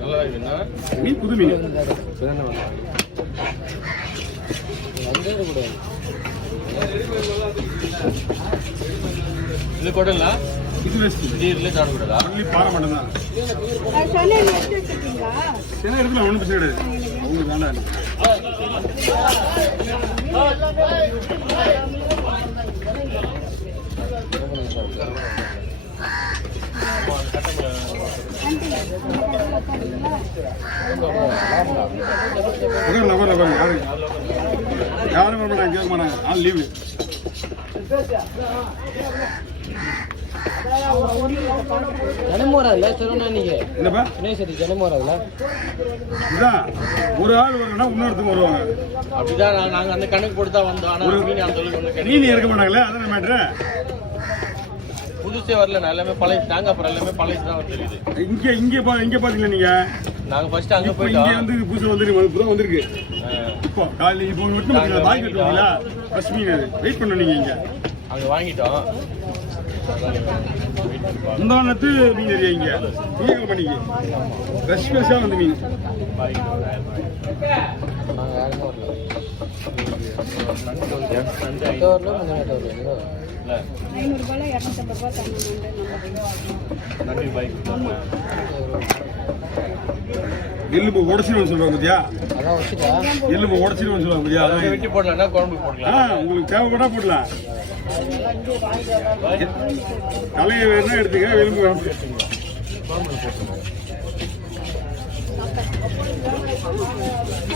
நல்லா இருக்குண்ணா. மீன் புது மீன் இது கூடல இது வேஸ்ட் நீர்ல சாப்பிடக்கூடாதா? ஒன்லி பாறை மட்டும் தான். சின்ன இடத்துல ஒன்றும் பிரச்சனை கிடையாது. அவங்களுக்கு வேண்டாம். யாரும் வர மாட்டாங்க, கேட்க மாட்டாங்க. ஆள் லீவு. ஒரு ஆள் வரணும்னா இன்னொருத்தங்க வருவாங்க. அப்படிதான் நாங்க அந்த கணக்கு போட்டு தான் வந்தோம். ஆனா மீன் இருக்க மாட்டாங்களே, அதான் மேட்ரு. புதுசே வரல, எல்லாமே பழைய தாங்க. அப்புறம் எல்லாமே பழைய தான் வந்துருக்குது. இங்க பாத்தீங்களா நீங்க? நாங்க ஃபர்ஸ்ட் அங்க போயிட்டோம். இங்க வந்து புதுசா வந்து வந்திருக்கு. இப்போ காலையில இப்போ விட்டு பாய் கட்டுவீங்களா? ஃபர்ஸ்ட் மீன் வெயிட் பண்ண நீங்க இங்க அங்க வாங்கிட்டோம். முந்தானத்து மீன் ஏரியா இங்க நீங்க பண்ணிக்க ஃப்ரெஷ் ஃப்ரெஷ்ஷா வந்து மீன். எலும்பு உடச்சிடுவோம் சொல்லுவாங்க பத்தியா? எலும்பு உடச்சிடுவோம் சொல்லுவாங்க பத்தியா? அதை வெட்டி போடலாம், குழம்பு போடலாம். உங்களுக்கு தேவைப்பட்டா போடலாம். தலையை வேணா எடுத்துக்க, எலும்பு வேணும்.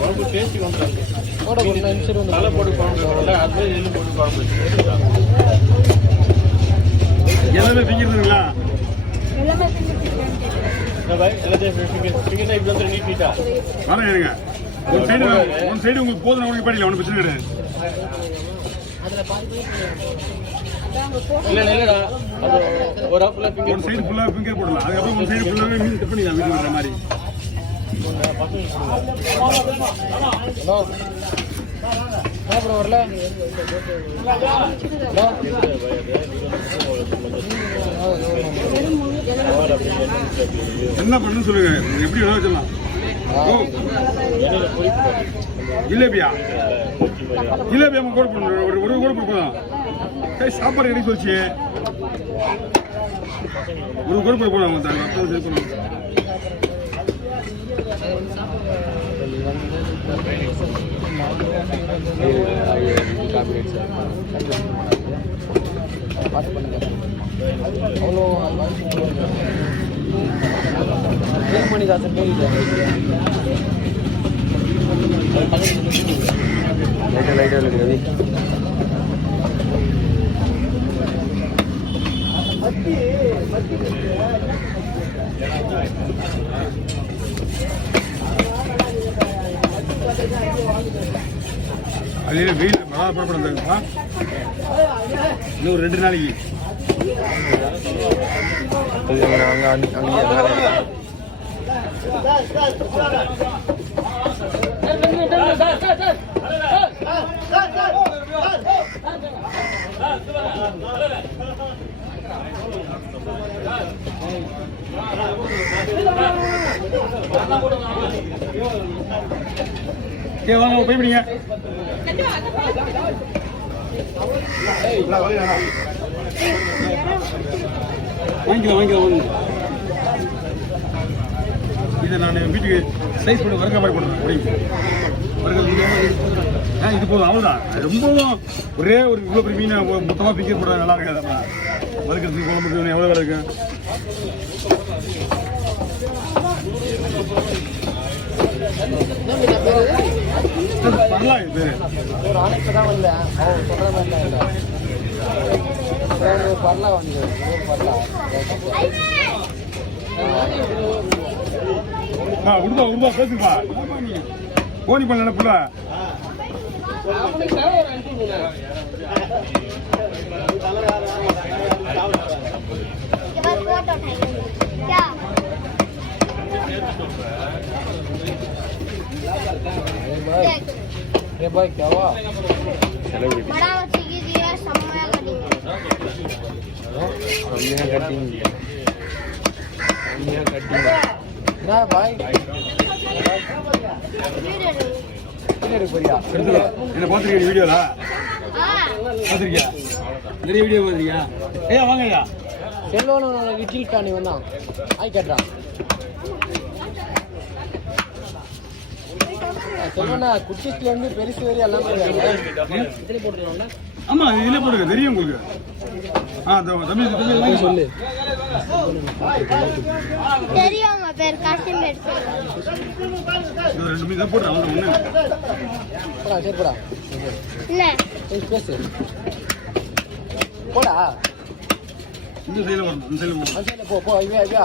குழம்பு டேஸ்ட் வந்து தலை போட்டு குழம்பு போடல, அது எலும்பு போட்டு குழம்பு எல்லாமே பிங்கிறதுங்களா? ஒன் சைடு உங்களுக்கு போதும், உங்களுக்கு படிக்கல, ஒன்றும் பிரச்சனை கிடையாது. ஒரு சைடு ஃபுல்லா பிங்கர் போடலாம், அதுக்கப்புறம் ஒரு சைடு ஃபுல்லாவே மீன் கட் பண்ணிக்கலாம் வீட்டுக்கு வர மாதிரி. என்ன பண்ணு சொல்லுங்க, எப்படி வேணா வச்சிடலாம். ஜிலேபியா ஜிலேபியா கூட போடணும், ஒரு கூட போடலாம். சாப்பாடு கிடைக்க சொல்லிச்சு, ஒரு கூட போடலாம். அதே வெயில் மழை புறப்படுறாங்கப்பா. இன்னும் ஒரு 2 நாளைக்கு வாங்க போய் பிடிங்க. வாங்கிக்கலாம். இதை நான் வீட்டுக்கு சைஸ் பண்ணி வறுக்க மாதிரி போடுறேன். இது போதும், அவ்வளோதான். ரொம்பவும் ஒரே ஒரு இவ்வளோ பெரிய மீனை மொத்தமாக பிக்கர் போடுறது நல்லா இருக்காது. வறுக்கிறதுக்கு குழம்புக்கு எவ்வளோ வேலை இருக்கு. வரலாம் இது பேர் உருவா பேசுப்பா. கோணி பண்ண புள்ள भाई क्या हुआ? बड़ा मच्छी की दिया समय कटिंग என்ன பாய் போறியா என்ன பார்த்துருக்கீங்க வீடியோல பார்த்துருக்கியா நிறைய வீடியோ பார்த்துருக்கியா ஐயா வாங்க ஐயா செல்வனோட விட்டில் காணி வந்தான் ஆய் கேட்டான் செல்வனா குட்டிஸ்ல இருந்து பெருசு வரையும் எல்லாம் போட்டுருவாங்க ஆமா இதுல போடுங்க தெரியும் உங்களுக்கு தம்பி சொல்லு தெரியும் பேர் காஷ்மீர் ரெண்டு மீன் போடுறேன் ஒண்ணு போடா சரி போடா இல்ல பேசு போடா இந்த சைடுல வரணும் இந்த சைடுல அந்த சைடுல போ போ ஐயா ஐயா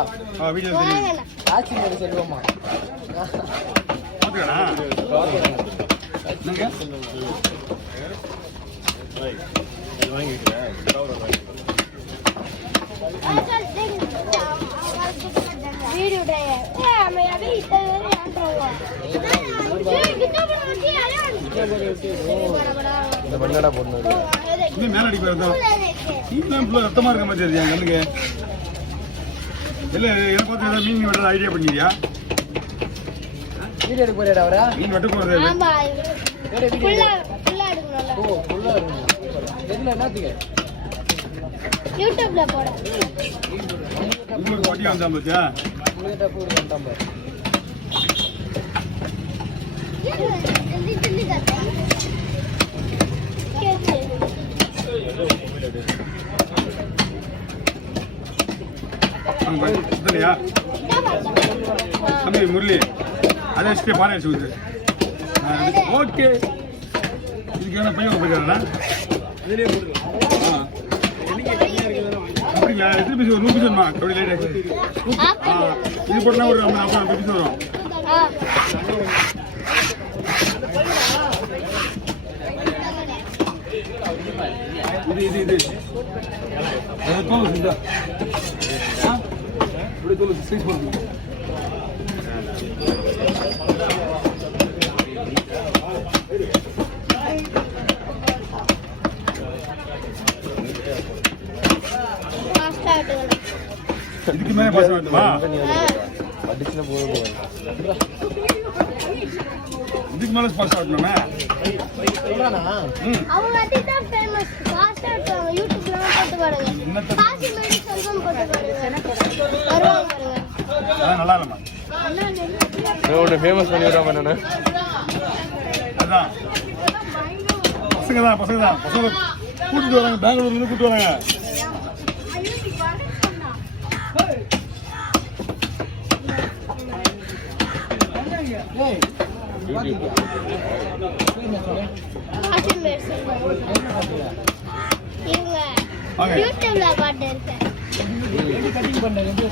வீடியோ தெரியும் ஆச்சி மேல செல்வமா பாத்துக்கடா என்னங்க வீடியோ டே मैं अभी इधर இந்த பண்ணடா போடுறது இது மேல அடி போறதா இன்னும் இவ்ளோ ரத்தமா இருக்க மாதிரி தெரியுது என் கண்ணுக்கு இல்ல எனக்கு பார்த்து ஏதாவது மீன் வெட்டுற ஐடியா பண்ணியா வீடியோ எடுக்க போறியாடா அவரா மீன் வெட்ட போறது ஆமா வீடியோ ஃபுல்லா எடுக்கணும்ல ஓ ஃபுல்லா இருக்கு எதுல என்னத்துக்கு யூடியூப்ல போட உங்களுக்கு வட்டி வந்தா பாத்தியா உங்களுக்கு டப்பு வந்துட்டான் பாரு जल्दी करते हैं कैसे இல்லையா தம்பி முரளி அதை வச்சுட்டு பானை வச்சு ஓகே இதுக்கு என்ன பையன் போயிருக்காங்களா அப்படிங்களா எத்தனை பீஸ் ஒரு 100 பீஸ் வருமா அப்படி லைட் இது போட்டா ஒரு 50 பீஸ் வரும் இது தோல் செஞ்சா இப்படி தோல் சைஸ் போடுங்க இதுக்கு மேலே பாஸ் ஆகுமா அடிச்சுனா போகுது இதுக்கு மேலே பாஸ் ஆகணுமே சொல்றானா அவங்க அதுதான் ஃபேமஸ் ஃபாஸ்டா இருக்காங்க யூடியூப்ல போட்டு பாருங்க காசி மேடி செல்வம் போட்டு பாருங்க வருவாங்க பாருங்க நல்லா இல்லம்மா உன்னை ஃபேமஸ் பண்ணி விடாம நானு அதான் பசங்க கூட்டிட்டு வராங்க பெங்களூர்ல இருந்து கூட்டிட்டு வராங்க காசி மேடி செல்வம் இவங்க யூடியூப்ல பாட்டு இருக்கு கட்டிங் பண்ணது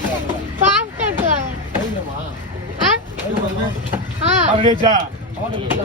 ஃபாஸ்டா இருக்காங்க தெரியுமா ஆ அப்படியேச்சா அவனுக்கு